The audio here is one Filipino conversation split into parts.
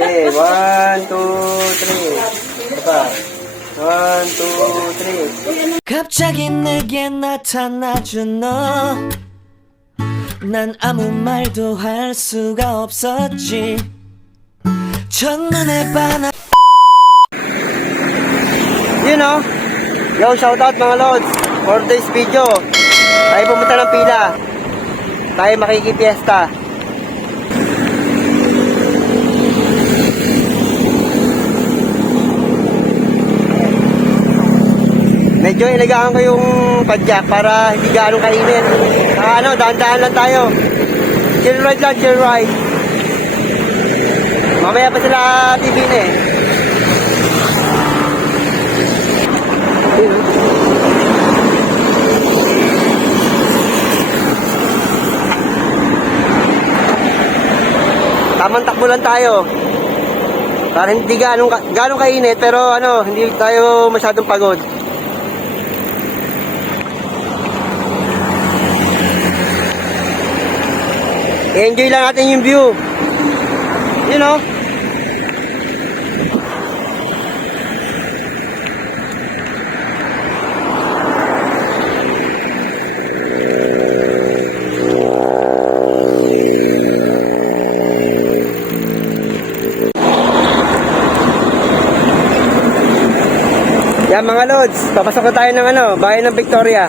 Okay, 1, 2, 3. Diba? 1, 2, 3. 갑자기 내게 나타나준 너, 난 아무 말도 할 수가 없었지. 첫눈에 반한 You know? Yo, shoutout mga lods. For this video, tayo pumunta ng pila. Tayo makikipiesta. Medyo ilagaan ko yung padyak para hindi gaano kainin. Saka dahan-dahan lang tayo. Chill ride lang, chill ride. Mamaya pa sila TV na eh. Tamang takbo lang tayo. Para hindi ganong kainit pero hindi tayo masyadong pagod. I-enjoy lang natin yung view. You know? Yan mga lods, papasok na tayo ng bayan ng Victoria.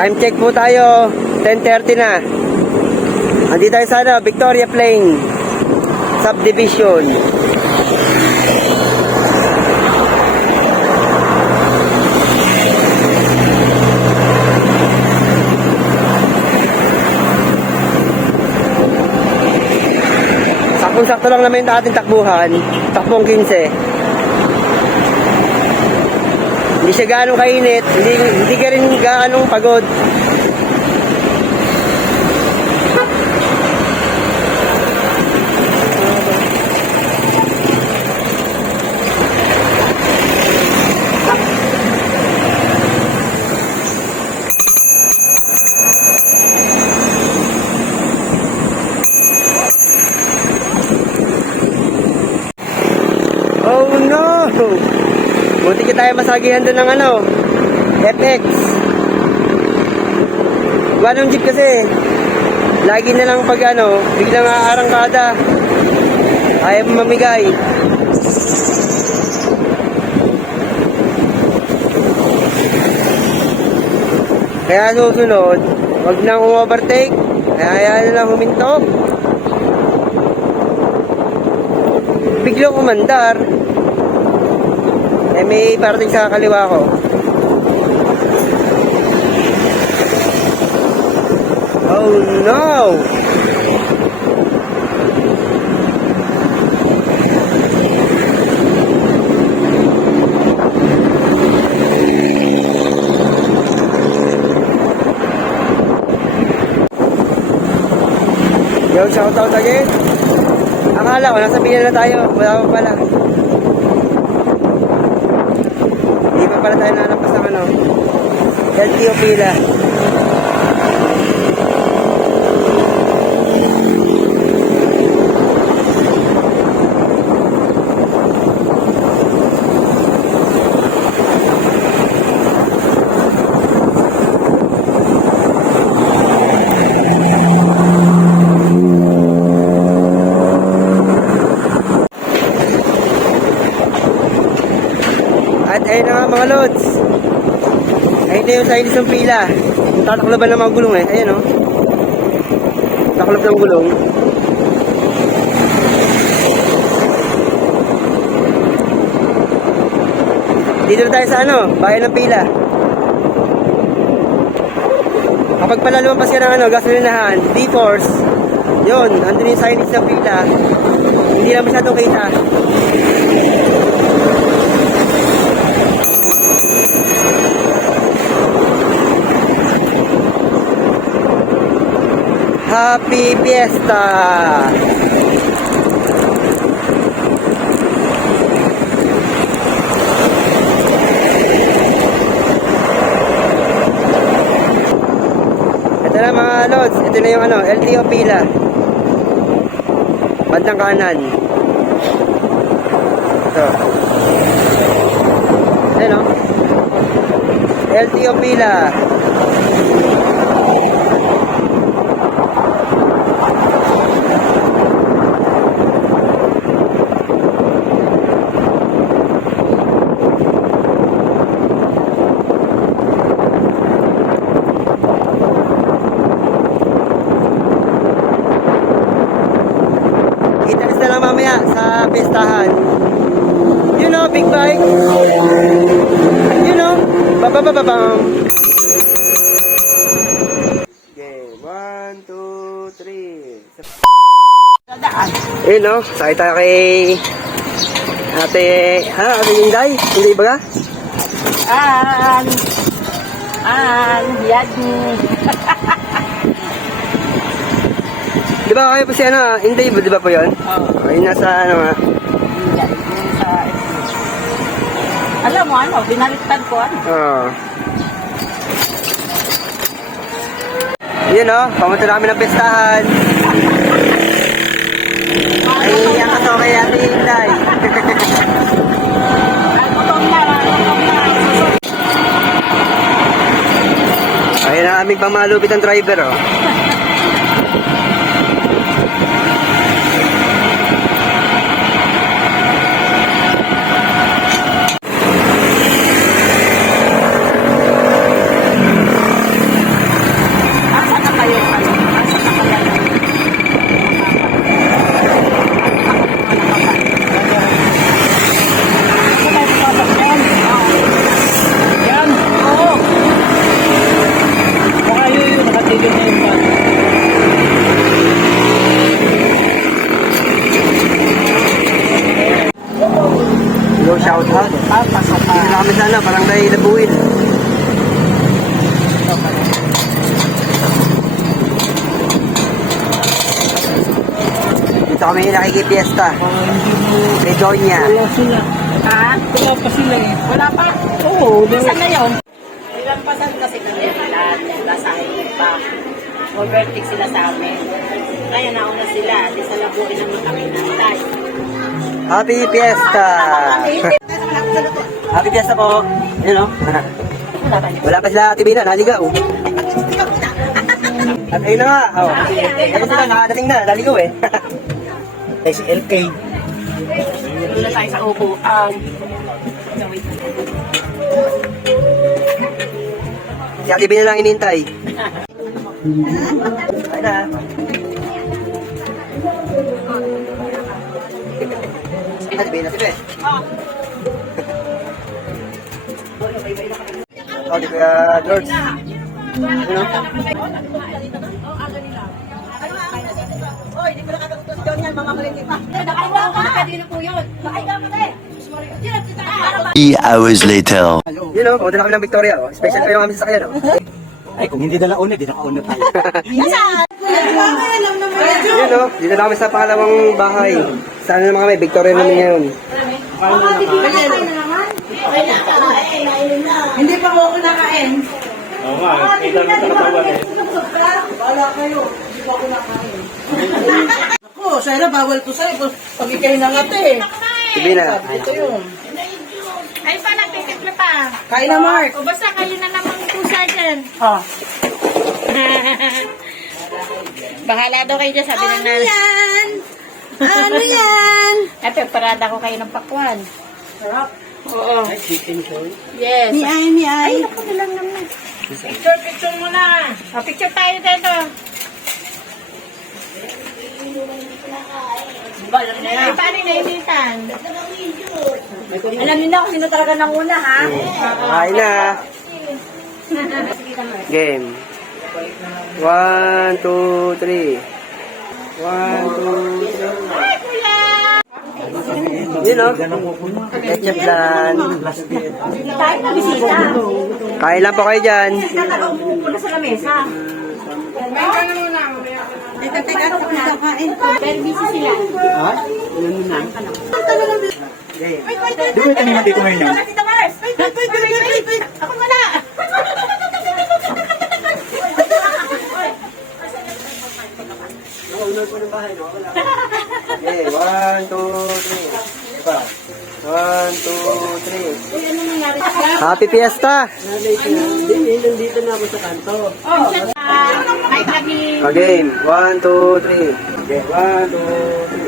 Time check po tayo, 10:30 na. Andito tayo sa Victoria Plain Subdivision. Saktong-sakto lang naman yung ating takbuhan, takbong 15. Hindi siya gaano kainit, hindi ka rin gaano pagod. Oh no! Buti ka tayo masagihan doon ng FX. Ganong jeep kasi lagi na lang pag biglang aarangkada, ayaw mamigay. Kaya susunod, wag nang overtake, kaya na lang huminto. Biglang umandar, may parating sa kaliwa ko. Oh no! Yo, shoutout again. Akala ko nasa pila na tayo, wala pa pala. Hindi pa pala tayo nalapas ng LTO pila. na nga mga lods. Ayun na yung Chinese ng pila. Tatakloban ng mga gulong eh. Ayan o. Taklob ng gulong. Dito na tayo sa ano, bayan ng pila. Kapag pala lumampas ka ng ano, gasolinahan, D-Force, yun, andun yung signage ng pila. Hindi na masyadong kita. Happy Fiesta! Ito na mga lods, ito na yung ano, LTO pila. Bandang kanan. Ito. Ayan o. LTO pila. Kita na lang mamaya sa pistahan. You know, big bike. You know, babababam. Okay, 1, 2, 3. Eh no, sakit tayo kay Ate Inday? Hindi ba ka? Yan. Di ba kayo po si ano, Inday, di ba po yun? Oo. Ayun nasa ano nga. Yan. Alam mo ano, binaliktad ko ano. Oo. Yun o, pamunta namin ng pistahan. Ay, ang kato kay Ate Inday. Ayun ang aming pamalupit ang driver oh. Asa na kayo? Asa na kayo? Yan. Oo. Baka yun, nakatigil na yung van. Yo, shout out. Pasok Hindi na kami sana, parang tayo labuin. Dito kami nakikipiesta. Kay Donya. Wala sila. Ha? Wala pa sila eh. Wala pa? Oo, Saan na yun? Ilang pasan kasi kami nasa pa. Overtake sila sa amin. Kaya nauna sila. Di sa labuin naman kami nantay. Happy Fiesta! Happy Fiesta po. Yun o. Wala pa sila Ate Bina, naligaw. At ayun na nga. Oh. Ayun sila, nakadating na, naligaw eh. Ay, si LK. Doon na tayo sa upuan. Si Ate Bina lang inintay. Ayun na. Ate Bina, sige. Oh, di Kuya George. Ano? Hours later. Yun o, pumunta na kami ng Victoria. Oh. Special pa yung aming sasakyan. Oh. Ay, kung hindi dala una, di nakauna tayo. Yun o, dito na kami sa pangalawang bahay. Sana naman kami, Victoria naman ngayon. Hindi pa ako kinakain. Oo nga, kita mo katawan eh. Wala kayo. Hindi pa ako nakain. Ako, Sarah, bawal to sa'yo. Pag ikay nangate. Sabi na. Ito yun. Ay pa, nagpipit na pa. Kain na, Mark. O basta kayo na naman po sa akin. Ah. Bahala daw kayo dyan, sabi ng nanay. Ano yan? Ay, preparada ko kayo ng pakwan. Sarap. Oo. Yes. Mi ay. Picture muna. Picture tayo dito. Ay, paano nainitan? Alam niyo na kung sino talaga nanguna, ha? Kain na. Game. 1, 2, 3. 1, 2, 3. Yun o. Ketchup lang. Tayo na bisita. Kain lang po kayo dyan. Nakaupo na sa lamesa. Teka, kakain. Pero busy sila. Ha? Ilan na? Di ba kanina dito ngayon yan? Tita Mars! Wait! Ako wala! Okay, 1, 2, 3. Diba? 1, 2, 3. Happy Fiesta! Ay, lagi. Game. 1, 2, 3. Okay, 1, 2, 3.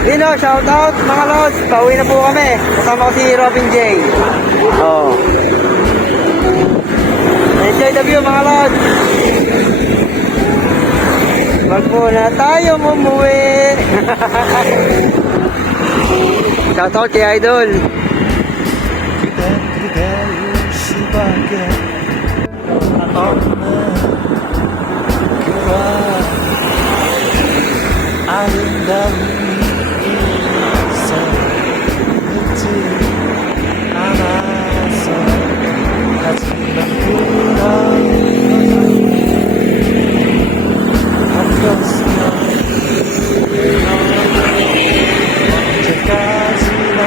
Dino, shout out mga lods. Pauwi na po kami. Kasama ko si Robin J. Oh. Enjoy the view mga lods. Wag muna tayo umuwi. Shout out kay Idol. 그대일 수밖에 없는 그와 아름다움이 있어 늦지 않아서 하지만 그런 바뀌었으면 언제까지나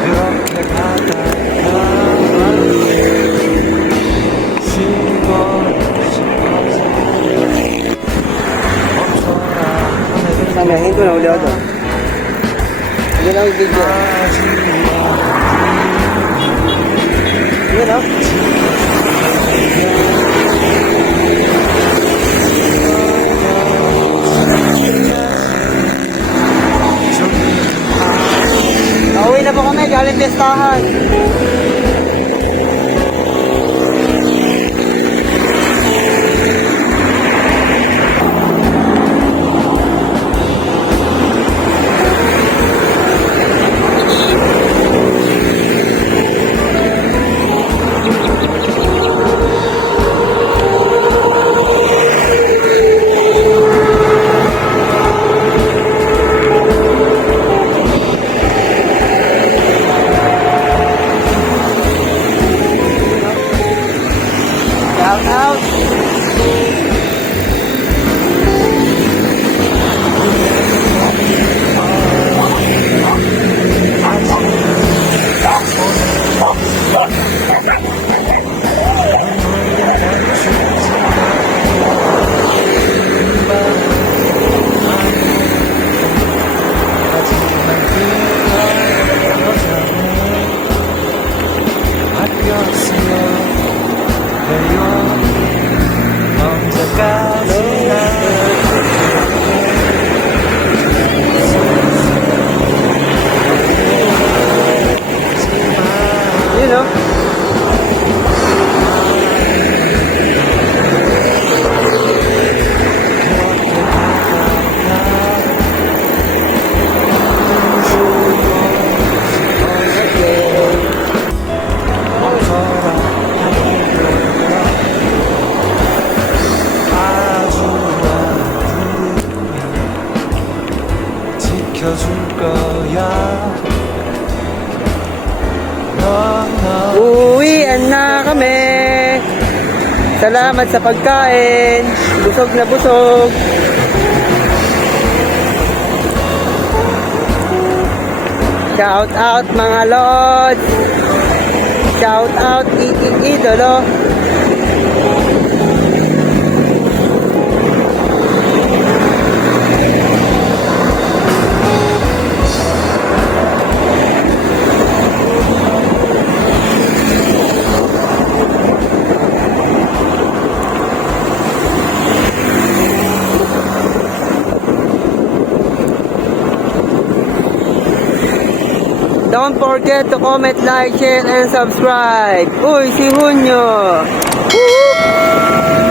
그렇게 가다가 쉬고 싶어서 멈춰라 Sana, hindi ko na uli ako. Hindi na video. Yun o. Nauwi na po kami, galing testahan. Shout out. Yun o. 지켜줄 거야 너 Uwian na kami. Salamat sa pagkain. Busog na busog. Shout out mga lods. Shout out idolo. Don't forget to comment, like, share, and subscribe. Uy, si Hunyo! Woo!